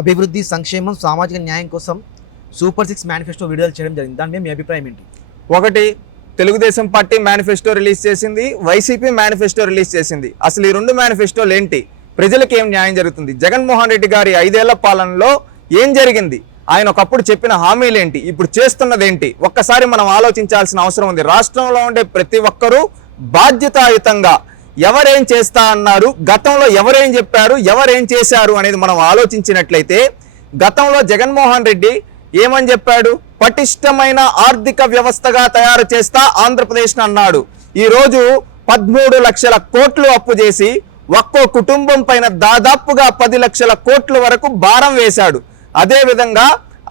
అభివృద్ధి, సంక్షేమం, సామాజిక న్యాయం కోసం సూపర్ 6 మేనిఫెస్టో విడుదల చేయడం జరిగింది. దాని మీద మీ అభిప్రాయం ఏంటి? ఒకటి, తెలుగుదేశం పార్టీ మేనిఫెస్టో రిలీజ్ చేసింది, వైసీపీ మేనిఫెస్టో రిలీజ్ చేసింది. అసలు ఈ రెండు మేనిఫెస్టోలు ఏంటి? ప్రజలకు ఏం న్యాయం జరుగుతుంది? జగన్మోహన్ రెడ్డి గారి 5 ఏళ్ల పాలనలో ఏం జరిగింది? ఆయన ఒకప్పుడు చెప్పిన హామీలు ఏంటి? ఇప్పుడు చేస్తున్నది ఏంటి? ఒక్కసారి మనం ఆలోచించాల్సిన అవసరం ఉంది. రాష్ట్రంలో ఉండే ప్రతి ఒక్కరూ బాధ్యతాయుతంగా ఎవరేం చేస్తా అన్నారు, గతంలో ఎవరేం చెప్పారు, ఎవరేం చేశారు అనేది మనం ఆలోచించినట్లయితే, గతంలో జగన్మోహన్ రెడ్డి ఏమని చెప్పాడు? పటిష్టమైన ఆర్థిక వ్యవస్థగా తయారు చేస్తా ఆంధ్రప్రదేశ్ అన్నాడు. ఈరోజు 13 లక్షల కోట్లు అప్పు చేసి ఒక్కో కుటుంబం పైన దాదాపుగా 10 లక్షల కోట్ల వరకు భారం వేశాడు. అదే విధంగా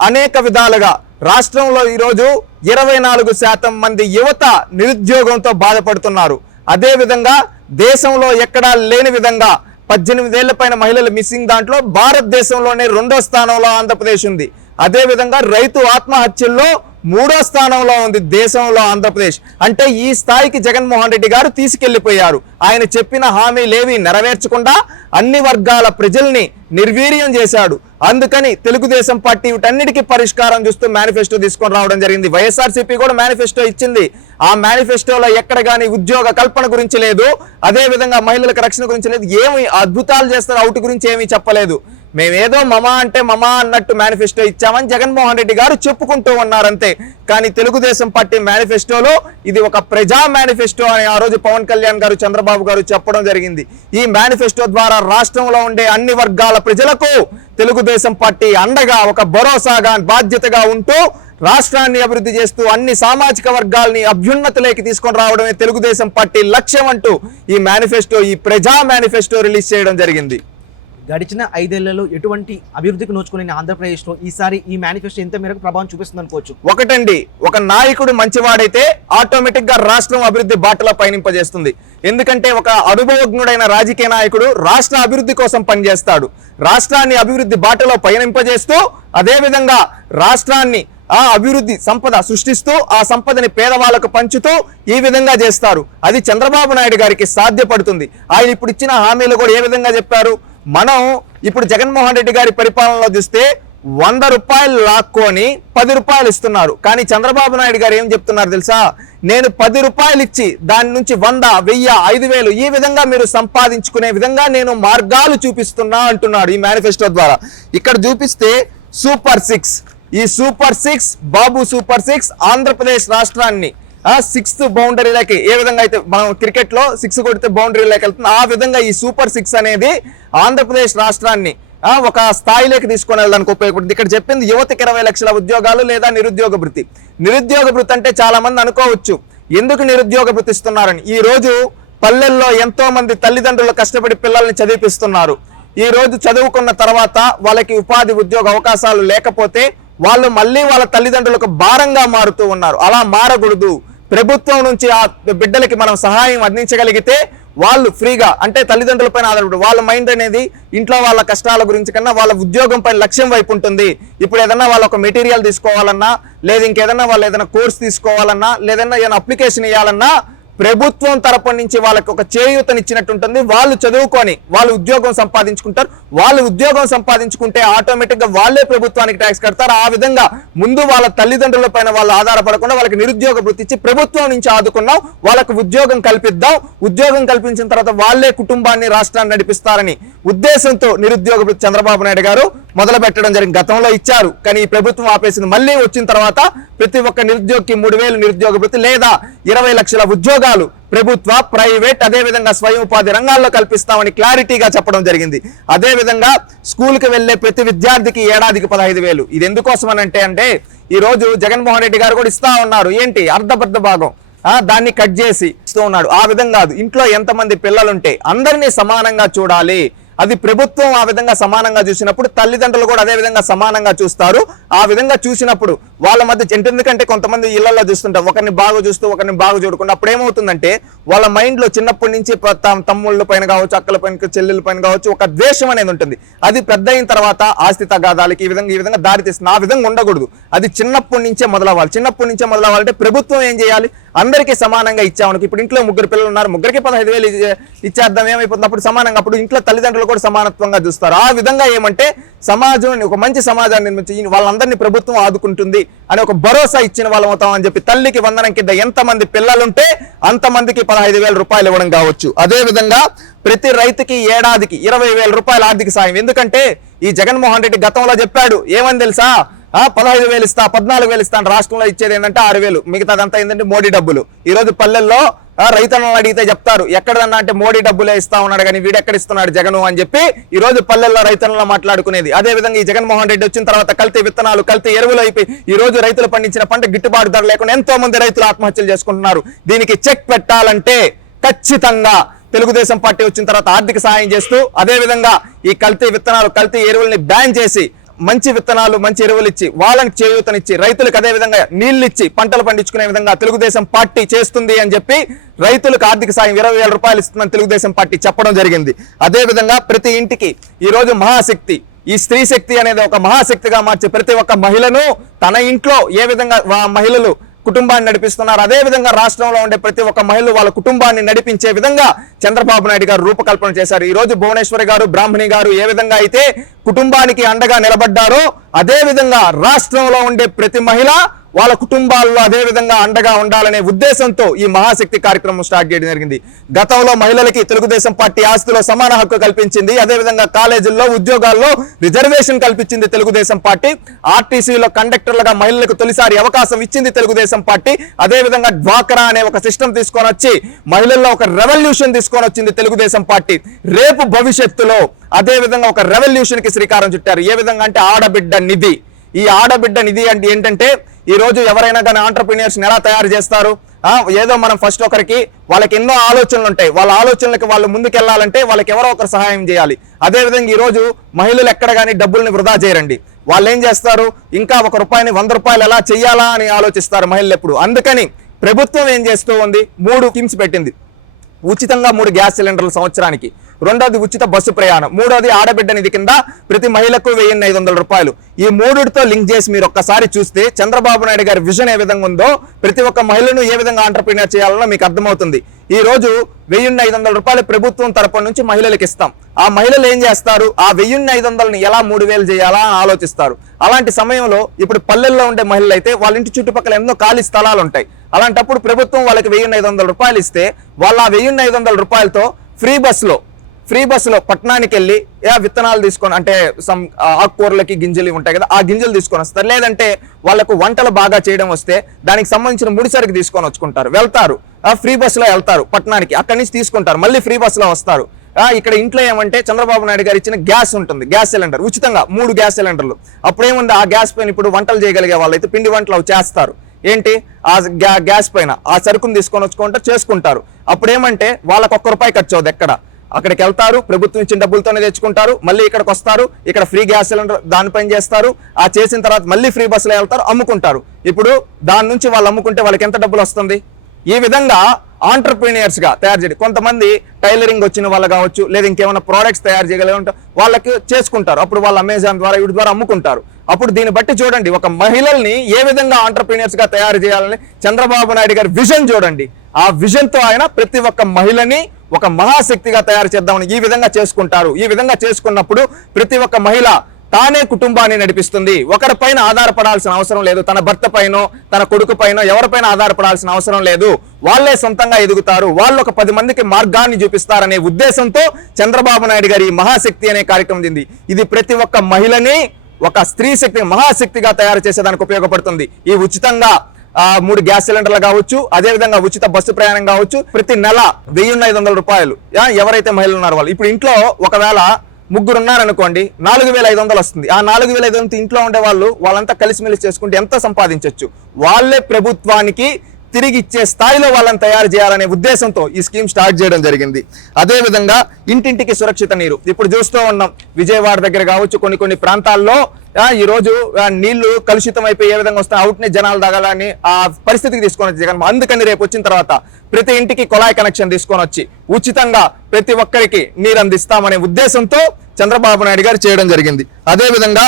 అనేక విధాలుగా రాష్ట్రంలో ఈరోజు 24% మంది యువత నిరుద్యోగంతో బాధపడుతున్నారు. అదే విధంగా దేశంలో ఎక్కడా లేని విధంగా 18 ఏళ్ల పైన మహిళలు మిస్సింగ్ దాంట్లో భారతదేశంలోనే 2వ స్థానంలో ఆంధ్రప్రదేశ్ ఉంది. అదే విధంగా రైతు ఆత్మహత్యల్లో 3వ స్థానంలో ఉంది దేశంలో ఆంధ్రప్రదేశ్. అంటే ఈ స్థాయికి జగన్మోహన్ రెడ్డి గారు తీసుకెళ్లిపోయారు. ఆయన చెప్పిన హామీలేవి నెరవేర్చకుండా అన్ని వర్గాల ప్రజల్ని నిర్వీర్యం చేశాడు. అందుకని తెలుగుదేశం పార్టీ వీటన్నిటికీ పరిష్కారం చూస్తూ మేనిఫెస్టో తీసుకొని రావడం జరిగింది. వైఎస్ఆర్సీపీ కూడా మేనిఫెస్టో ఇచ్చింది. ఆ మేనిఫెస్టోలో ఎక్కడ కానీ ఉద్యోగ కల్పన గురించి లేదు, అదే విధంగా మహిళలకు రక్షణ గురించి లేదు, ఏమి అద్భుతాలు చేస్తారు అవుట్ గురించి ఏమీ చెప్పలేదు. మేమేదో మమా అంటే మమా అన్నట్టు మేనిఫెస్టో ఇచ్చామని జగన్మోహన్ రెడ్డి గారు చెప్పుకుంటూ ఉన్నారంతే. కానీ తెలుగుదేశం పార్టీ మేనిఫెస్టోలో ఇది ఒక ప్రజా మేనిఫెస్టో అని ఆ రోజు పవన్ కళ్యాణ్ గారు, చంద్రబాబు గారు చెప్పడం జరిగింది. ఈ మేనిఫెస్టో ద్వారా రాష్ట్రంలో ఉండే అన్ని వర్గాల ప్రజలకు తెలుగుదేశం పార్టీ అండగా, ఒక భరోసాగా, బాధ్యతగా ఉంటూ రాష్ట్రాన్ని అభివృద్ధి చేస్తూ అన్ని సామాజిక వర్గాల్ని అభ్యున్నతిలోకి తీసుకొని రావడమే తెలుగుదేశం పార్టీ లక్ష్యం అంటూ ఈ మేనిఫెస్టో, ఈ ప్రజా మేనిఫెస్టో రిలీజ్ చేయడం జరిగింది. గడిచిన 5 ఏళ్లలో ఎటువంటి అభివృద్ధికి నోచుకునే ఆంధ్రప్రదేశ్లో ఈసారి ఈ మేనిఫెస్టో ఎంత మేరకు ప్రభావం చూపిస్తుంది అనుకోవచ్చు? ఒకటండి, ఒక నాయకుడు మంచివాడైతే ఆటోమేటిక్ గా రాష్ట్రం అభివృద్ధి బాటలో పయనింపజేస్తుంది. ఎందుకంటే ఒక అనుభవజ్ఞుడైన రాజకీయ నాయకుడు రాష్ట్ర అభివృద్ధి కోసం పనిచేస్తాడు. రాష్ట్రాన్ని అభివృద్ధి బాటలో పయనింపజేస్తూ అదే విధంగా రాష్ట్రాన్ని ఆ అభివృద్ధి సంపద సృష్టిస్తూ ఆ సంపదని పేదవాళ్లకు పంచుతూ ఈ విధంగా చేస్తారు. అది చంద్రబాబు నాయుడు గారికి సాధ్యపడుతుంది. ఆయన ఇప్పుడు ఇచ్చిన హామీలు కూడా ఏ విధంగా చెప్పారు? మనం ఇప్పుడు జగన్మోహన్ రెడ్డి గారి పరిపాలనలో చూస్తే 100 రూపాయలు లాక్కొని 10 రూపాయలు ఇస్తున్నారు. కానీ చంద్రబాబు నాయుడు గారు ఏం చెప్తున్నారు తెలుసా? నేను 10 రూపాయలు ఇచ్చి దాని నుంచి 100, 1000, 5000 ఈ విధంగా మీరు సంపాదించుకునే విధంగా నేను మార్గాలు చూపిస్తున్నా అంటున్నాడు ఈ మేనిఫెస్టో ద్వారా. ఇక్కడ చూపిస్తే సూపర్ 6, ఈ సూపర్ 6 బాబు సూపర్ 6 ఆంధ్రప్రదేశ్ రాష్ట్రాన్ని 6th బౌండరీలోకి ఏ విధంగా అయితే మనం క్రికెట్ లో 6 కొడితే బౌండరీలోకి వెళ్తుంది, ఆ విధంగా ఈ సూపర్ 6 అనేది ఆంధ్రప్రదేశ్ రాష్ట్రాన్ని ఒక స్థాయిలోకి తీసుకొని వెళ్ళడానికి ఉపయోగపడుతుంది. ఇక్కడ చెప్పింది యువతకి 20 లక్షల ఉద్యోగాలు లేదా నిరుద్యోగ భృతి. నిరుద్యోగ భృతి అంటే చాలా మంది అనుకోవచ్చు ఎందుకు నిరుద్యోగ భృతి ఇస్తున్నారని. ఈ రోజు పల్లెల్లో ఎంతో మంది తల్లిదండ్రులు కష్టపడి పిల్లల్ని చదివిపిస్తున్నారు. ఈ రోజు చదువుకున్న తర్వాత వాళ్ళకి ఉపాధి ఉద్యోగ అవకాశాలు లేకపోతే వాళ్ళు మళ్ళీ వాళ్ళ తల్లిదండ్రులకు భారంగా మారుతూ ఉన్నారు. అలా మారకూడదు. ప్రభుత్వం నుంచి ఆ బిడ్డలకి మనం సహాయం అందించగలిగితే వాళ్ళు ఫ్రీగా, అంటే తల్లిదండ్రుల పైన ఆధారపడి వాళ్ళ మైండ్ అనేది ఇంట్లో వాళ్ళ కష్టాల గురించి కన్నా వాళ్ళ ఉద్యోగం పైన లక్ష్యం వైపు ఉంటుంది. ఇప్పుడు ఏదన్నా వాళ్ళు ఒక మెటీరియల్ తీసుకోవాలన్నా, లేదా ఇంకేదన్నా వాళ్ళు ఏదైనా కోర్స్ తీసుకోవాలన్నా, లేదన్నా ఏదైనా అప్లికేషన్ ఇవ్వాలన్నా ప్రభుత్వం తరపు నుంచి వాళ్ళకి ఒక చేయూతనిచ్చినట్టు ఉంటుంది. వాళ్ళు చదువుకొని వాళ్ళు ఉద్యోగం సంపాదించుకుంటారు. వాళ్ళు ఉద్యోగం సంపాదించుకుంటే ఆటోమేటిక్ గా వాళ్ళే ప్రభుత్వానికి ట్యాక్స్ కడతారు. ఆ విధంగా ముందు వాళ్ళ తల్లిదండ్రుల పైన వాళ్ళు ఆధారపడకుండా వాళ్ళకి నిరుద్యోగ భృతి ఇచ్చి ప్రభుత్వం నుంచి ఆదుకున్నాం, వాళ్ళకు ఉద్యోగం కల్పిద్దాం. ఉద్యోగం కల్పించిన తర్వాత వాళ్ళే కుటుంబాన్ని, రాష్ట్రాన్ని నడిపిస్తారని ఉద్దేశంతో నిరుద్యోగ భృతి చంద్రబాబు నాయుడు గారు మొదలు పెట్టడం జరిగింది. గతంలో ఇచ్చారు, కానీ ఈ ప్రభుత్వం ఆపేసింది. మళ్ళీ వచ్చిన తర్వాత ప్రతి ఒక్క నిరుద్యోగికి 3000 నిరుద్యోగ భృతి లేదా 20 లక్షల ఉద్యోగాలు ప్రభుత్వ, ప్రైవేట్, అదే విధంగా స్వయం ఉపాధి రంగాల్లో కల్పిస్తామని క్లారిటీగా చెప్పడం జరిగింది. అదే విధంగా స్కూల్కి వెళ్లే ప్రతి విద్యార్థికి ఏడాదికి 15,000. ఇది ఎందుకోసం అంటే ఈ రోజు జగన్మోహన్ రెడ్డి గారు కూడా ఇస్తా ఉన్నారు. ఏంటి? అర్ధబద్ధ భాగం దాన్ని కట్ చేసి ఇస్తూ ఉన్నాడు. ఆ విధంగా కాదు. ఇంట్లో ఎంతమంది పిల్లలుంటే అందరినీ సమానంగా చూడాలి. అది ప్రభుత్వం ఆ విధంగా సమానంగా చూసినప్పుడు తల్లిదండ్రులు కూడా అదే విధంగా సమానంగా చూస్తారు. ఆ విధంగా చూసినప్పుడు వాళ్ళ మధ్య ఎందుకంటే కొంతమంది ఇళ్లలో చూస్తుంటారు, ఒకరిని బాగా చూస్తూ ఒకరిని బాగా చూడకుండా. అప్పుడు ఏమవుతుందంటే వాళ్ళ మైండ్ లో చిన్నప్పటి నుంచి తమ్ముళ్ళ పైన కావచ్చు, అక్కల పైన, చెల్లెల పైన కావచ్చు ఒక ద్వేషం అనేది ఉంటుంది. అది పెద్ద అయిన తర్వాత ఆస్తి తగాదాలకి ఈ విధంగా దారి తీస్తుంది. ఆ విధంగా ఉండకూడదు. అది చిన్నప్పటి నుంచే మొదలవ్వాలి. చిన్నప్పటి నుంచే మొదలవ్వాలంటే ప్రభుత్వం ఏం చేయాలి? అందరికీ సమానంగా ఇచ్చామనుకో. ఇప్పుడు ఇంట్లో 3 పిల్లలు ఉన్నారు, ముగ్గురికి 15,000 ఇచ్చేద్దాం, ఏమైపోతుంది? అప్పుడు సమానంగా అప్పుడు ఇంట్లో తల్లిదండ్రులు కూడా సమానత్వంగా చూస్తారు. ఆ విధంగా ఏమంటే సమాజం ఒక మంచి సమాజాన్ని నిర్మించి వాళ్ళందరినీ ప్రభుత్వం ఆదుకుంటుంది అని ఒక భరోసా ఇచ్చిన వాళ్ళం అవుతామని చెప్పి తల్లికి వందనం కింద ఎంతమంది పిల్లలుంటే అంతమందికి 15,000 రూపాయలు ఇవ్వడం కావచ్చు. అదే విధంగా ప్రతి రైతుకి ఏడాదికి 20,000 రూపాయల ఆర్థిక సాయం. ఎందుకంటే ఈ జగన్మోహన్ రెడ్డి గతంలో చెప్పాడు ఏమని తెలుసా, 15,000 ఇస్తా, 14,000 ఇస్తాను, రాష్ట్రంలో ఇచ్చేది ఏంటంటే 6,000, మిగతాదంతా ఏంటంటే మోడీ డబ్బులు. ఈ రోజు పల్లెల్లో రైతులను అడిగితే చెప్తారు ఎక్కడన్నా అంటే మోడీ డబ్బులే ఇస్తా ఉన్నాడు కానీ వీడెక్కడ ఇస్తున్నాడు జగను అని చెప్పి ఈ రోజు పల్లెల్లో రైతులను మాట్లాడుకునేది. అదే విధంగా ఈ జగన్మోహన్ రెడ్డి వచ్చిన తర్వాత కల్తీ విత్తనాలు, కల్తీ ఎరువులు అయిపోయి ఈ రోజు రైతులు పండించిన పంట గిట్టుబాటు ధర లేకుండా ఎంతో మంది రైతులు ఆత్మహత్యలు చేసుకుంటున్నారు. దీనికి చెక్ పెట్టాలంటే ఖచ్చితంగా తెలుగుదేశం పార్టీ వచ్చిన తర్వాత ఆర్థిక సహాయం చేస్తూ అదే విధంగా ఈ కల్తీ విత్తనాలు, కల్తీ ఎరువుల్ని బ్యాన్ చేసి మంచి విత్తనాలు, మంచి ఎరువులు ఇచ్చి వాళ్ళకి చేయూతనిచ్చి రైతులకు అదే విధంగా నీళ్లు ఇచ్చి పంటలు పండించుకునే విధంగా తెలుగుదేశం పార్టీ చేస్తుంది అని చెప్పి రైతులకు ఆర్థిక సాయం 20,000 రూపాయలు ఇస్తుందని తెలుగుదేశం పార్టీ చెప్పడం జరిగింది. అదే విధంగా ప్రతి ఇంటికి ఈ రోజు మహాశక్తి, ఈ స్త్రీ శక్తి అనేది ఒక మహాశక్తిగా మార్చి ప్రతి ఒక్క మహిళను తన ఇంట్లో ఏ విధంగా మహిళలు కుటుంబాన్ని నడిపిస్తున్నారు అదే విధంగా రాష్ట్రంలో ఉండే ప్రతి ఒక్క మహిళ వాళ్ళ కుటుంబాన్ని నడిపించే విధంగా చంద్రబాబు నాయుడు గారు రూపకల్పన చేశారు. ఈ రోజు భువనేశ్వరి గారు, బ్రాహ్మణి గారు ఏ విధంగా అయితే కుటుంబానికి అండగా నిలబడ్డారో అదే విధంగా రాష్ట్రంలో ఉండే ప్రతి మహిళ వాళ్ళ కుటుంబాల్లో అదే విధంగా అండగా ఉండాలనే ఉద్దేశంతో ఈ మహాశక్తి కార్యక్రమం స్టార్ట్ చేయడం జరిగింది. గతంలో మహిళలకి తెలుగుదేశం పార్టీ ఆస్తిలో సమాన హక్కు కల్పించింది. అదే విధంగా కాలేజీల్లో, ఉద్యోగాల్లో రిజర్వేషన్ కల్పించింది తెలుగుదేశం పార్టీ. ఆర్టీసీలో కండక్టర్లుగా మహిళలకు తొలిసారి అవకాశం ఇచ్చింది తెలుగుదేశం పార్టీ. అదే విధంగా డ్వాక్రా అనే ఒక సిస్టమ్ తీసుకొని వచ్చి మహిళల్లో ఒక రెవల్యూషన్ తీసుకొని వచ్చింది తెలుగుదేశం పార్టీ. రేపు భవిష్యత్తులో అదే విధంగా ఒక రెవల్యూషన్ కి శ్రీకారం చుట్టారు. ఏ విధంగా అంటే ఆడబిడ్డ నిధి. ఈ ఆడబిడ్డ నిధి అంటే ఏంటంటే ఈ రోజు ఎవరైనా కానీ ఆంటర్‌ప్రెన్యూర్స్ ఎలా తయారు చేస్తారు, ఏదో మనం ఫస్ట్ ఒకరికి వాళ్ళకి ఎన్నో ఆలోచనలు ఉంటాయి, వాళ్ళ ఆలోచనలకు వాళ్ళు ముందుకెళ్లాలంటే వాళ్ళకి ఎవరో ఒకరు సహాయం చేయాలి. అదే విధంగా ఈ రోజు మహిళలు ఎక్కడ కానీ డబ్బుల్ని వృధా చేయరండి. వాళ్ళు ఏం చేస్తారు, ఇంకా ₹1 100 రూపాయలు ఎలా చెయ్యాలా అని ఆలోచిస్తారు మహిళలు ఎప్పుడు. అందుకని ప్రభుత్వం ఏం చేస్తూ ఉంది, 3 స్కీమ్స్ పెట్టింది. ఉచితంగా 3 గ్యాస్ సిలిండర్లు సంవత్సరానికి, రెండోది ఉచిత బస్సు ప్రయాణం, మూడోది ఆడబిడ్డ నిధి కింద ప్రతి మహిళకు 1,500 రూపాయలు. ఈ 3తో లింక్ చేసి మీరు ఒక్కసారి చూస్తే చంద్రబాబు నాయుడు గారి విజన్ ఏ విధంగా ఉందో, ప్రతి ఒక్క మహిళను ఏ విధంగా ఆంటర్‌ప్రెన్యూర్ చేయాలనో మీకు అర్థమవుతుంది. ఈ రోజు 1,500 రూపాయలు ప్రభుత్వం తరపు నుంచి మహిళలకు ఇస్తాం. ఆ మహిళలు ఏం చేస్తారు, ఆ 1,500ని ఎలా 3,000 చేయాలా అని ఆలోచిస్తారు. అలాంటి సమయంలో ఇప్పుడు పల్లెల్లో ఉండే మహిళలు అయితే వాళ్ళ ఇంటి చుట్టుపక్కల ఎన్నో ఖాళీ స్థలాలు ఉంటాయి. అలాంటప్పుడు ప్రభుత్వం వాళ్ళకి 1,500 రూపాయలు ఇస్తే వాళ్ళు ఆ 1,500 రూపాయలతో ఫ్రీ బస్సులో పట్టణానికి వెళ్ళి విత్తనాలు తీసుకొని, అంటే ఆకుకూరలకి గింజలు ఉంటాయి కదా, ఆ గింజలు తీసుకొని వస్తారు. లేదంటే వాళ్ళకు వంటలు బాగా చేయడం వస్తే దానికి సంబంధించిన ముడిసరికి తీసుకొని వచ్చుకుంటారు, వెళ్తారు, ఫ్రీ బస్సులో వెళ్తారు పట్టణానికి, అక్కడి నుంచి తీసుకుంటారు, మళ్ళీ ఫ్రీ బస్సులో వస్తారు. ఇక్కడ ఇంట్లో ఏమంటే చంద్రబాబు నాయుడు గారు ఇచ్చిన గ్యాస్ ఉంటుంది, గ్యాస్ సిలిండర్ ఉచితంగా 3 గ్యాస్ సిలిండర్లు. అప్పుడేముంది, ఆ గ్యాస్ పైన ఇప్పుడు వంటలు చేయగలిగే వాళ్ళు అయితే పిండి వంటలు చేస్తారు. ఏంటి, ఆ గ్యాస్ పైన ఆ సరుకును తీసుకొని వచ్చుకుంటారు, చేసుకుంటారు. అప్పుడేమంటే వాళ్ళకు ₹1 ఖర్చు అవుతుంది. ఎక్కడ అక్కడికి వెళ్తారు, ప్రభుత్వం ఇచ్చిన డబ్బులతోనే తెచ్చుకుంటారు, మళ్ళీ ఇక్కడికి వస్తారు, ఇక్కడ ఫ్రీ గ్యాస్ సిలిండర్ దానిపైన చేస్తారు, ఆ చేసిన తర్వాత మళ్ళీ ఫ్రీ బస్సులో వెళ్తారు, అమ్ముకుంటారు. ఇప్పుడు దాని నుంచి వాళ్ళు అమ్ముకుంటే వాళ్ళకి ఎంత డబ్బులు వస్తుంది. ఈ విధంగా ఆంటర్‌ప్రెన్యూర్స్ గా తయారు చేయండి. కొంతమంది టైలరింగ్ వచ్చిన వాళ్ళు కావచ్చు, లేదా ఇంకేమైనా ప్రోడక్ట్స్ తయారు చేయగలిగే వాళ్ళకి చేసుకుంటారు. అప్పుడు వాళ్ళు అమెజాన్ ద్వారా వీటి ద్వారా అమ్ముకుంటారు. అప్పుడు దీన్ని బట్టి చూడండి, ఒక మహిళల్ని ఏ విధంగా ఆంటర్‌ప్రెన్యూర్స్ గా తయారు చేయాలని చంద్రబాబు నాయుడు గారి విజన్ చూడండి. ఆ విజన్ తో ఆయన ప్రతి ఒక్క మహిళని ఒక మహాశక్తిగా తయారు చేద్దామని ఈ విధంగా చేసుకుంటారు. ఈ విధంగా చేసుకున్నప్పుడు ప్రతి ఒక్క మహిళ తానే కుటుంబాన్ని నడిపిస్తుంది. ఒకరిపైన ఆధారపడాల్సిన అవసరం లేదు. తన భర్త పైనో, తన కొడుకు పైనో ఎవరిపైన ఆధారపడాల్సిన అవసరం లేదు. వాళ్ళే సొంతంగా ఎదుగుతారు, వాళ్ళు ఒక 10 మందికి మార్గాన్ని చూపిస్తారనే ఉద్దేశంతో చంద్రబాబు నాయుడు గారి మహాశక్తి అనే కార్యక్రమం ఉంది. ఇది ప్రతి ఒక్క మహిళని ఒక స్త్రీ శక్తి, మహాశక్తిగా తయారు చేసేదానికి ఉపయోగపడుతుంది. ఈ ఉచితంగా 3 గ్యాస్ సిలిండర్లు కావచ్చు, అదే విధంగా ఉచిత బస్సు ప్రయాణం కావచ్చు, ప్రతి నెల 1,500 రూపాయలు ఎవరైతే మహిళలు ఉన్నారో వాళ్ళు. ఇప్పుడు ఇంట్లో ఒకవేళ 3 ఉన్నారనుకోండి, 4,500 వస్తుంది. ఆ 4,500 ఇంట్లో ఉండే వాళ్ళంతా కలిసిమెలిసి చేసుకుంటే ఎంత సంపాదించవచ్చు. వాళ్ళే ప్రభుత్వానికి తిరిగి ఇచ్చే స్థాయిలో వాళ్ళని తయారు చేయాలనే ఉద్దేశంతో ఈ స్కీమ్ స్టార్ట్ చేయడం జరిగింది. అదే విధంగా ఇంటింటికి సురక్షిత నీరు ఇప్పుడు చూస్తూ ఉన్నాం. విజయవాడ దగ్గర కావచ్చు, కొన్ని ప్రాంతాల్లో ఈ రోజు నీళ్లు కలుషితం అయిపోయి ఏ విధంగా వస్తాయి, అవుట్నే జనాలు తాగాలని ఆ పరిస్థితికి తీసుకొని వచ్చి జగన్. అందుకని రేపు వచ్చిన తర్వాత ప్రతి ఇంటికి కుళాయి కనెక్షన్ తీసుకొని వచ్చి ఉచితంగా ప్రతి ఒక్కరికి నీరు అందిస్తామనే ఉద్దేశంతో చంద్రబాబు నాయుడు గారు చేయడం జరిగింది. అదే విధంగా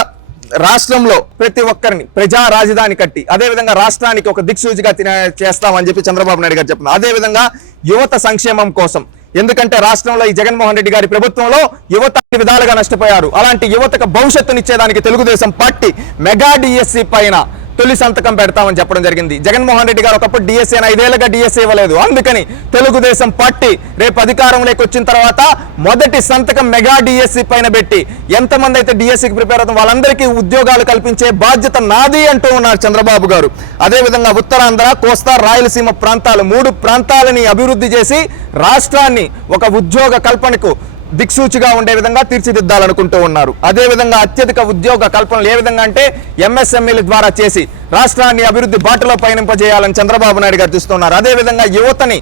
రాష్ట్రంలో ప్రతి ఒక్కరిని ప్రజా రాజధాని కట్టి అదే విధంగా రాష్ట్రానికి ఒక దిక్సూచిగా చేస్తామని చెప్పి చంద్రబాబు నాయుడు గారు చెప్తున్నారు. అదే విధంగా యువత సంక్షేమం కోసం ఎందుకంటే రాష్ట్రంలో ఈ జగన్మోహన్ రెడ్డి గారి ప్రభుత్వంలో యువత అన్ని విధాలుగా నష్టపోయారు. అలాంటి యువతకు భవిష్యత్తునిచ్చేదానికి తెలుగుదేశం పార్టీ మెగా డిఎస్సి పైన తొలి సంతకం పెడతామని చెప్పడం జరిగింది. జగన్మోహన్ రెడ్డి గారు ఒకప్పుడు డిఎస్సీ 5 ఏళ్లుగా డిఎస్సీ ఇవ్వలేదు. అందుకని తెలుగుదేశం పార్టీ రేపు అధికారంలోకి వచ్చిన తర్వాత మొదటి సంతకం మెగా డిఎస్సీ పైన పెట్టి ఎంతమంది అయితే డిఎస్సీకి ప్రిపేర్ అవుతాం వాళ్ళందరికీ ఉద్యోగాలు కల్పించే బాధ్యత నాది అంటూ ఉన్నారు చంద్రబాబు గారు. అదేవిధంగా ఉత్తరాంధ్ర, కోస్తా, రాయలసీమ ప్రాంతాలు 3 ప్రాంతాలని అభివృద్ధి చేసి రాష్ట్రాన్ని ఒక ఉద్యోగ కల్పనకు దిక్సూచిగా ఉండే విధంగా తీర్చిదిద్దాలనుకుంటూ ఉన్నారు. అదేవిధంగా అత్యధిక ఉద్యోగ కల్పనలు ఏ విధంగా అంటే ఎంఎస్ఎంఈల ద్వారా చేసి రాష్ట్రాన్ని అభివృద్ధి బాటలో పయనింపజేయాలని చంద్రబాబు నాయుడు గారు చూస్తున్నారు. అదేవిధంగా యువతని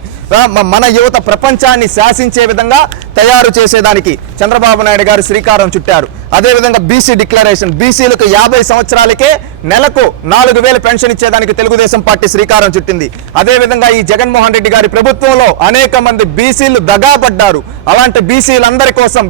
మన యువత ప్రపంచాన్ని శాసించే విధంగా తయారు చేసేదానికి చంద్రబాబు నాయుడు గారు శ్రీకారం చుట్టారు. అదేవిధంగా బీసీ డిక్లరేషన్, బీసీలకు 50 సంవత్సరాలకే నెలకు 4,000 పెన్షన్ ఇచ్చేదానికి తెలుగుదేశం పార్టీ శ్రీకారం చుట్టింది. అదేవిధంగా ఈ జగన్మోహన్ రెడ్డి గారి ప్రభుత్వంలో అనేక మంది బీసీలు దగాపడ్డారు. అలాంటి బీసీలందరి కోసం,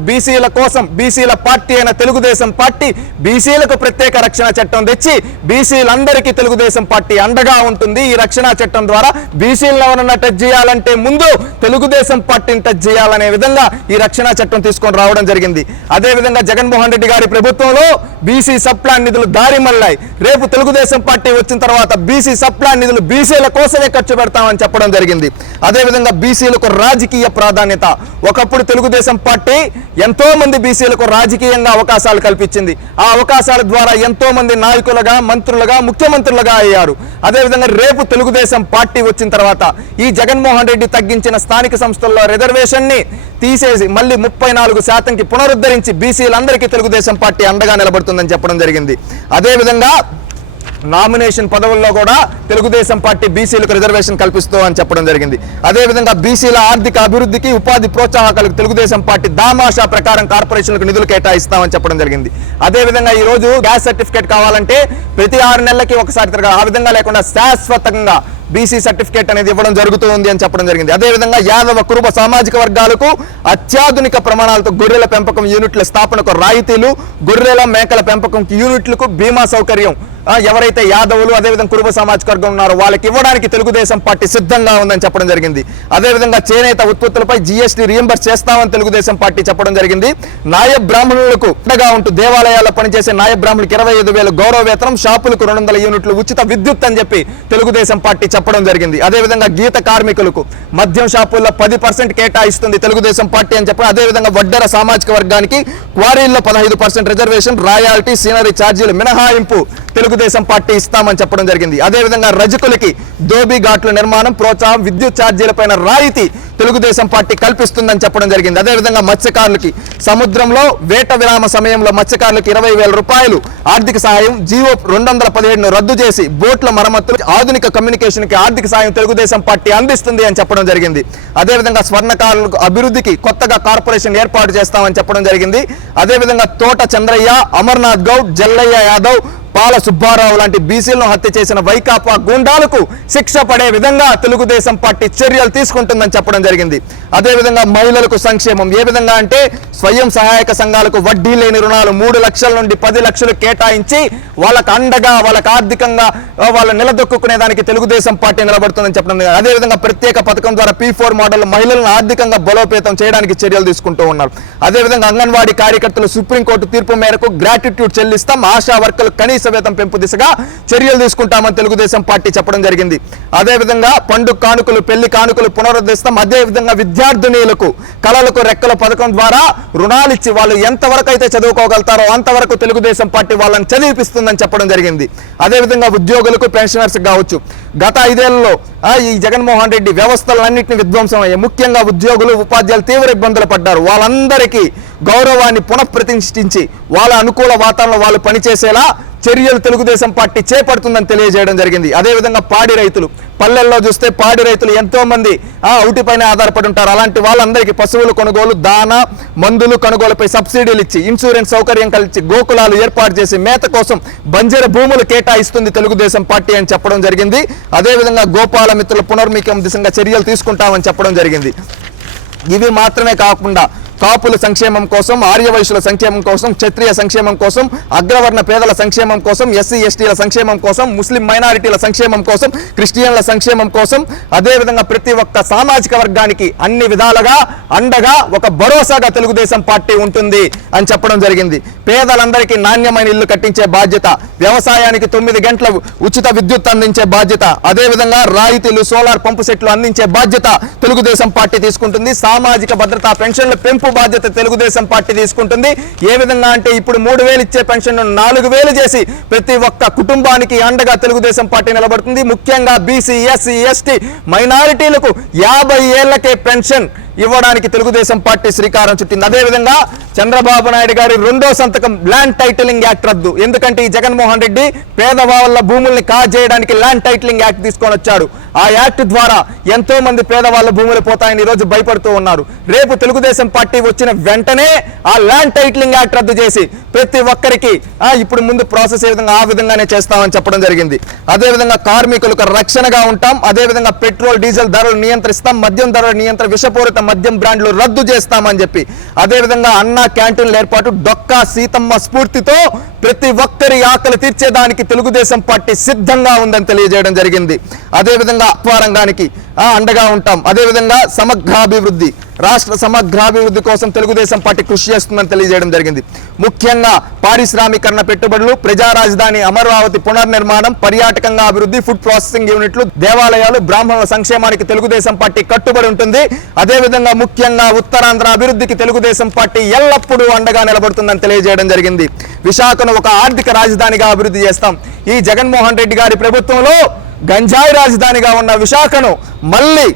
బీసీల పార్టీ అయిన తెలుగుదేశం పార్టీ బీసీలకు ప్రత్యేక రక్షణ చట్టం తెచ్చి బీసీలందరికీ తెలుగుదేశం పార్టీ అండగా ఉంటుంది. ఈ రక్షణ చట్టం ద్వారా బీసీలను ఎవరన్నా టచ్ చేయాలంటే ముందు తెలుగుదేశం పార్టీని టచ్ చేయాలనే విధంగా ఈ రక్షణ చట్టం తీసుకొని రావడం జరిగింది. అదేవిధంగా జగన్మోహన్ రెడ్డి గారి ప్రభుత్వంలో బీసీ సబ్ ప్లాన్ నిధులు దారి మళ్ళాయి. రేపు తెలుగుదేశం పార్టీ వచ్చిన తర్వాత బీసీ సబ్ ప్లాన్ నిధులు బీసీల కోసమే ఖర్చు పెడతామని చెప్పడం జరిగింది. అదేవిధంగా బీసీలకు రాజకీయ ప్రాధాన్యత. ఒకప్పుడు తెలుగుదేశం పార్టీ ఎంతో మంది బీసీలకు రాజకీయంగా అవకాశాలు కల్పించింది. ఆ అవకాశాల ద్వారా ఎంతో మంది నాయకులుగా, మంత్రులుగా, ముఖ్యమంత్రులుగా అయ్యారు. అదేవిధంగా రేపు తెలుగుదేశం పార్టీ వచ్చిన తర్వాత ఈ జగన్మోహన్ రెడ్డి తగ్గించిన స్థానిక సంస్థల్లో రిజర్వేషన్ ని తీసేసి మళ్ళీ 34%కి పునరుద్ధరించి బీసీలందరికీ తెలుగుదేశం పార్టీ అండగా నిలబడుతుందని చెప్పడం జరిగింది. అదేవిధంగా నామినేషన్ పదవుల్లో కూడా తెలుగుదేశం పార్టీ బీసీలకు రిజర్వేషన్ కల్పిస్తూ అని చెప్పడం జరిగింది. అదేవిధంగా బీసీల ఆర్థిక అభివృద్ధికి, ఉపాధి ప్రోత్సాహకాలకు తెలుగుదేశం పార్టీ దామాషా ప్రకారం కార్పొరేషన్లకు నిధులు కేటాయిస్తామని చెప్పడం జరిగింది. అదేవిధంగా ఈ రోజు గ్యాస్ సర్టిఫికేట్ కావాలంటే ప్రతి 6 నెలలకి ఒకసారి తిరగాలి. ఆ విధంగా లేకుండా శాశ్వతంగా బీసీ సర్టిఫికేట్ అనేది ఇవ్వడం జరుగుతుంది అని చెప్పడం జరిగింది. అదేవిధంగా యాదవ, కురుబ సామాజిక వర్గాలకు అత్యాధునిక ప్రమాణాలతో గొర్రెల పెంపకం యూనిట్ల స్థాపనకు రాయితీలు, గొర్రెల మేకల పెంపకం యూనిట్లకు బీమా సౌకర్యం ఎవరైతే యాదవులు అదేవిధంగా కురుబ సామాజిక వర్గం ఉన్నారో వాళ్ళకి ఇవ్వడానికి తెలుగుదేశం పార్టీ సిద్ధంగా ఉందని చెప్పడం జరిగింది. అదేవిధంగా చేనేత ఉత్పత్తులపై జీఎస్టీ రీఎంబర్స్ చేస్తామని తెలుగుదేశం పార్టీ చెప్పడం జరిగింది. నాయ బ్రాహ్మణులకు అండగా ఉంటూ దేవాలయాల్లో పనిచేసే నాయ బ్రాహ్మణులకు 25,000 గౌరవ వేతనం, షాపులకు 200 యూనిట్లు ఉచిత విద్యుత్ అని చెప్పి తెలుగుదేశం పార్టీ చెప్పడం జరిగింది. అదేవిధంగా గీత కార్మికులకు మద్యం షాపుల్లో 10% కేటాయిస్తుంది తెలుగుదేశం పార్టీ అని చెప్పడం. అదేవిధంగా వడ్డెర సామాజిక వర్గానికి క్వారీల్లో 15% రిజర్వేషన్, రాయల్టీ, సీనరీ ఛార్జీలు మినహాయింపు తెలుగుదేశం పార్టీ ఇస్తామని చెప్పడం జరిగింది. అదేవిధంగా రజకులకి దోబీ ఘాట్ల నిర్మాణం, ప్రోత్సాహం, విద్యుత్ ఛార్జీలపైన రాయితీ తెలుగుదేశం పార్టీ కల్పిస్తుందని చెప్పడం జరిగింది. అదేవిధంగా మత్స్యకారులకి సముద్రంలో వేట విరామ సమయంలో మత్స్యకారులకు 20,000 రూపాయలు ఆర్థిక సాయం, జీవో 217ను రద్దు చేసి బోట్ల మరమ్మతులు, ఆధునిక కమ్యూనికేషన్ కి ఆర్థిక సాయం తెలుగుదేశం పార్టీ అందిస్తుంది అని చెప్పడం జరిగింది. అదేవిధంగా స్వర్ణకారులకు అభివృద్ధికి కొత్తగా కార్పొరేషన్ ఏర్పాటు చేస్తామని చెప్పడం జరిగింది. అదేవిధంగా తోట చంద్రయ్య, అమర్నాథ్ గౌడ్, జల్లయ్య యాదవ్, పాల సుబ్బారావు లాంటి బీసీలను హత్య చేసిన వైకాపా గూండాలకు శిక్ష పడే విధంగా తెలుగుదేశం పార్టీ చర్యలు తీసుకుంటుందని చెప్పడం జరిగింది. అదేవిధంగా మహిళలకు సంక్షేమం ఏ విధంగా అంటే స్వయం సహాయక సంఘాలకు వడ్డీ లేని రుణాలు 3 లక్షల నుండి 10 లక్షలు కేటాయించి వాళ్ళకు అండగా, వాళ్ళకు ఆర్థికంగా వాళ్ళు నిలదొక్కునే దానికి తెలుగుదేశం పార్టీ నిలబడుతుందని చెప్పడం. అదేవిధంగా ప్రత్యేక పథకం ద్వారా P4 మోడల్ మహిళలను ఆర్థికంగా బలోపేతం చేయడానికి చర్యలు తీసుకుంటూ ఉన్నారు. అదేవిధంగా అంగన్వాడీ కార్యకర్తలు సుప్రీంకోర్టు తీర్పు మేరకు గ్రాట్యుట్యూడ్ చెల్లిస్తాం, ఆశా వర్కర్లు కనీస వేతనం పెంపు దిశగా చర్యలు తీసుకుంటామని తెలుగుదేశం పార్టీ చెప్పడం జరిగింది. అదేవిధంగా పండుగ కానుకలు, పెళ్లి కానుకలు పునరుద్ధరిస్తాం. అదేవిధంగా విద్యార్థినీలకు కళలకు రెక్కల పథకం ద్వారా రుణాలు ఇచ్చి వాళ్ళు ఎంతవరకు అయితే చదువుకోగలుగుతారో అంతవరకు తెలుగుదేశం పార్టీ వాళ్ళని చదివిపిస్తుందని చెప్పడం జరిగింది. అదేవిధంగా ఉద్యోగులకు, పెన్షనర్స్ కావచ్చు, గత 5 ఏళ్లలో ఈ జగన్మోహన్ రెడ్డి వ్యవస్థలన్నింటినీ విధ్వంసం అయ్యాయి. ముఖ్యంగా ఉద్యోగులు, ఉపాధ్యాయులు తీవ్ర ఇబ్బందులు పడ్డారు. వాళ్ళందరికీ గౌరవాన్ని పునఃప్రతిష్ఠించి వాళ్ళ అనుకూల వాతావరణంలో వాళ్ళు పనిచేసేలా చర్యలు తెలుగుదేశం పార్టీ చేపడుతుందని తెలియజేయడం జరిగింది. అదేవిధంగా పాడి రైతులు, పల్లెల్లో చూస్తే పాడి రైతులు ఎంతో మంది ఒకటిపైన ఆధారపడి ఉంటారు. అలాంటి వాళ్ళందరికీ పశువుల కొనుగోలు, దానా, మందులు కొనుగోలుపై సబ్సిడీలు ఇచ్చి, ఇన్సూరెన్స్ సౌకర్యం కలిసి గోకులాలు ఏర్పాటు చేసి మేత కోసం బంజరు భూములు కేటాయిస్తుంది తెలుగుదేశం పార్టీ అని చెప్పడం జరిగింది. అదేవిధంగా గోపాల మిత్రుల పునర్మీకం దిశగా చర్యలు తీసుకుంటామని చెప్పడం జరిగింది. ఇవి మాత్రమే కాకుండా కాపుల సంక్షేమం కోసం, ఆర్యవైశ్యుల సంక్షేమం కోసం, క్షత్రియ సంక్షేమం కోసం, అగ్రవర్ణ పేదల సంక్షేమం కోసం, ఎస్సీ ఎస్టీల సంక్షేమం కోసం, ముస్లిం మైనారిటీల సంక్షేమం కోసం, క్రిస్టియన్ల సంక్షేమం కోసం, అదేవిధంగా ప్రతి ఒక్క సామాజిక వర్గానికి అన్ని విధాలుగా అండగా ఒక భరోసాగా తెలుగుదేశం పార్టీ ఉంటుంది అని చెప్పడం జరిగింది. పేదలందరికీ నాణ్యమైన ఇల్లు కట్టించే బాధ్యత, వ్యవసాయానికి 9 గంటల ఉచిత విద్యుత్ అందించే బాధ్యత, అదేవిధంగా రాయితీలు, సోలార్ పంపు సెట్లు అందించే బాధ్యత తెలుగుదేశం పార్టీ తీసుకుంటుంది. సామాజిక భద్రతా పెన్షన్ల పెంపు బాధ్యత తెలుగుదేశం పార్టీ తీసుకుంటుంది. ఏ విధంగా అంటే ఇప్పుడు 3,000 ఇచ్చే పెన్షన్ 4,000 చేసి ప్రతి ఒక్క కుటుంబానికి అండగా తెలుగుదేశం పార్టీ నిలబడుతుంది. ముఖ్యంగా బీసీ, ఎస్సీ, ఎస్టీ మైనారిటీలకు 50 ఏళ్లకే పెన్షన్ ఇవ్వడానికి తెలుగుదేశం పార్టీ శ్రీకారం చుట్టింది. అదేవిధంగా చంద్రబాబు నాయుడు గారి 2వ సంతకం ల్యాండ్ టైటిలింగ్ యాక్ట్ రద్దు. ఎందుకంటే ఈ జగన్మోహన్ రెడ్డి పేదవాళ్ళ భూముల్ని కాజేయడానికి ల్యాండ్ టైటిలింగ్ యాక్ట్ తీసుకొని వచ్చాడు. ఆ యాక్ట్ ద్వారా ఎంతో మంది పేదవాళ్ళ భూములు పోతాయని ఈ రోజు భయపడుతూ ఉన్నారు. రేపు తెలుగుదేశం పార్టీ వచ్చిన వెంటనే ఆ ల్యాండ్ టైటిలింగ్ యాక్ట్ రద్దు చేసి ప్రతి ఒక్కరికి ఇప్పుడు ముందు ప్రాసెస్ ఏ విధంగా ఆ విధంగానే చేస్తామని చెప్పడం జరిగింది. అదేవిధంగా కార్మికులకు రక్షణగా ఉంటాం. అదేవిధంగా పెట్రోల్, డీజిల్ ధరలు నియంత్రిస్తాం. మద్యం ధరలు నియంత్రణ, విషపూరిత మద్యం బ్రాండ్లు రద్దు చేస్తామని చెప్పి, అదేవిధంగా అన్నా క్యాంటీన్ల ఏర్పాటు, డొక్కా సీతమ్మ స్ఫూర్తితో ప్రతి ఒక్కరి ఆకలి తీర్చేదానికి తెలుగుదేశం పార్టీ సిద్ధంగా ఉందని తెలియజేయడం జరిగింది. అదేవిధంగా రంగానికి అండగా ఉంటాం. అదేవిధంగా సమగ్రాభివృద్ధి, రాష్ట్ర సమగ్రాభివృద్ధి కోసం తెలుగుదేశం పార్టీ కృషి చేస్తుందని తెలియజేయడం జరిగింది. ముఖ్యంగా పారిశ్రామీకరణ పెట్టుబడులు, ప్రజా రాజధాని అమరావతి పునర్నిర్మాణం, పర్యాటకంగా అభివృద్ధి, ఫుడ్ ప్రాసెసింగ్ యూనిట్లు, దేవాలయాలు, బ్రాహ్మణుల సంక్షేమానికి తెలుగుదేశం పార్టీ కట్టుబడి ఉంటుంది. అదేవిధంగా ముఖ్యంగా ఉత్తరాంధ్ర అభివృద్ధికి తెలుగుదేశం పార్టీ ఎల్లప్పుడూ అండగా నిలబడుతుందని తెలియజేయడం జరిగింది. విశాఖను ఒక ఆర్థిక రాజధానిగా అభివృద్ధి చేస్తాం. ఈ జగన్మోహన్ రెడ్డి గారి ప్రభుత్వంలో గంజాయి రాజధానిగా ఉన్న విశాఖను మళ్ళీ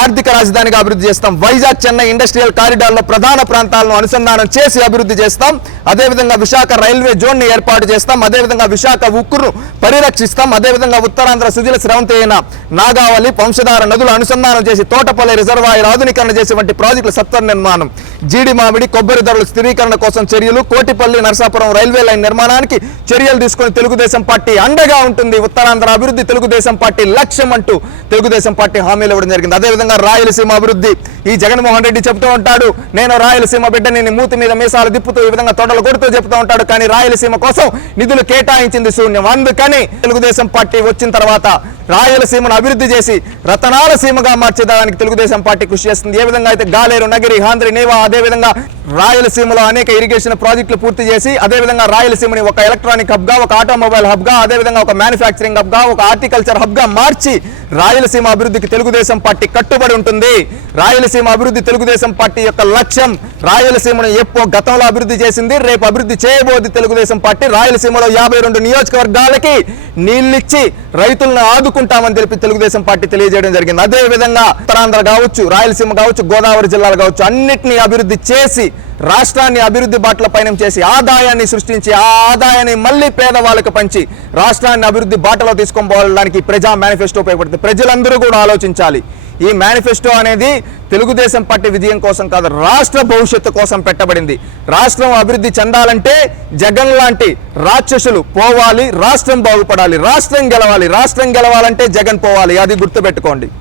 ఆర్థిక రాజధానిగా అభివృద్ధి చేస్తాం. వైజాగ్, చెన్నై ఇండస్ట్రియల్ కారిడార్లో ప్రధాన ప్రాంతాలను అనుసంధానం చేసి అభివృద్ధి చేస్తాం. అదేవిధంగా విశాఖ రైల్వే జోన్ ని ఏర్పాటు చేస్తాం. అదేవిధంగా విశాఖ ఉక్కును పరిరక్షిస్తాం. అదేవిధంగా ఉత్తరాంధ్ర సుజల స్రవంతి అయిన నాగావళి, వంశధార నదులు అనుసంధానం చేసి తోటపల్లి రిజర్వాయర్ ఆధునీకరణ చేసే వంటి ప్రాజెక్టుల సత్వర నిర్మాణం, జీడి మామిడి కొబ్బరి ధరల స్థిరీకరణ కోసం చర్యలు, కోటిపల్లి నరసాపురం రైల్వే లైన్ నిర్మాణానికి చర్యలు తీసుకుని తెలుగుదేశం పార్టీ అండగా ఉంటుంది. ఉత్తరాంధ్ర అభివృద్ధి తెలుగుదేశం పార్టీ లక్ష్యం అంటూ తెలుగుదేశం పార్టీ హామీలు ఇవ్వడం జరిగింది. అదేవిధంగా రాయలసీమ అభివృద్ధి, ఈ జగన్మోహన్ రెడ్డి చెప్తూ ఉంటాడు, నేను రాయలసీమ బిడ్డని, మూతి మీద మీసాలు దిప్పుతూ ఈ విధంగా తొడలు కొడుతూ చెప్తూ ఉంటాడు. కానీ రాయలసీమ కోసం నిధులు కేటాయించింది శూన్యం. అందుకని తెలుగుదేశం పార్టీ వచ్చిన తర్వాత రాయలసీమను అభివృద్ధి చేసి రతనాల సీమగా మార్చేదానికి తెలుగుదేశం పార్టీ కృషి చేస్తుంది. ఏ విధంగా అయితే గాలేరు, నగిరి, హాంద్రి, నేవా, అదేవిధంగా రాయలసీమలో అనేక ఇరిగేషన్ ప్రాజెక్టులు పూర్తి చేసి, అదేవిధంగా రాయలసీమని ఒక ఎలక్ట్రానిక్ హబ్ గా, ఒక ఆటోమొబైల్ హబ్ గా, అదేవిధంగా ఒక మ్యానుఫ్యాక్చరింగ్ హబ్ గా, ఒక హార్టికల్చర్ హబ్ గా మార్చి రాయలసీమ అభివృద్ధికి తెలుగుదేశం పార్టీ కట్టుబడి ఉంటుంది. రాయలసీమ అభివృద్ధి తెలుగుదేశం పార్టీ యొక్క లక్ష్యం. రాయలసీమను ఎప్పుడో గతంలో అభివృద్ధి చేసింది, రేపు అభివృద్ధి చేయబోది తెలుగుదేశం పార్టీ. రాయలసీమలో 52 నియోజకవర్గాలకి నీళ్ళిచ్చి రైతులను ఆదుకుంటామని తెలిపి తెలుగుదేశం పార్టీ తెలియజేయడం జరిగింది. అదే విధంగా ఉత్తరాంధ్ర కావచ్చు, రాయలసీమ కావచ్చు, గోదావరి జిల్లాలు కావచ్చు, అన్నిటినీ అభివృద్ధి చేసి రాష్ట్రాన్ని అభివృద్ధి బాటలో పయనం చేసి ఆదాయాన్ని సృష్టించి ఆ ఆదాయాన్ని మళ్ళీ పేదవాళ్ళకు పంచి రాష్ట్రాన్ని అభివృద్ధి బాటలో తీసుకొని పోవడానికి ప్రజా మేనిఫెస్టో ఉపయోగపడుతుంది. ప్రజలందరూ కూడా ఆలోచించాలి. ఈ మేనిఫెస్టో అనేది తెలుగుదేశం పార్టీ విజయం కోసం కాదు, రాష్ట్ర భవిష్యత్తు కోసం పెట్టబడింది. రాష్ట్రం అభివృద్ధి చెందాలంటే జగన్ లాంటి రాక్షసులు పోవాలి, రాష్ట్రం బాగుపడాలి, రాష్ట్రం గెలవాలి. రాష్ట్రం గెలవాలంటే జగన్ పోవాలి. అది గుర్తుపెట్టుకోండి.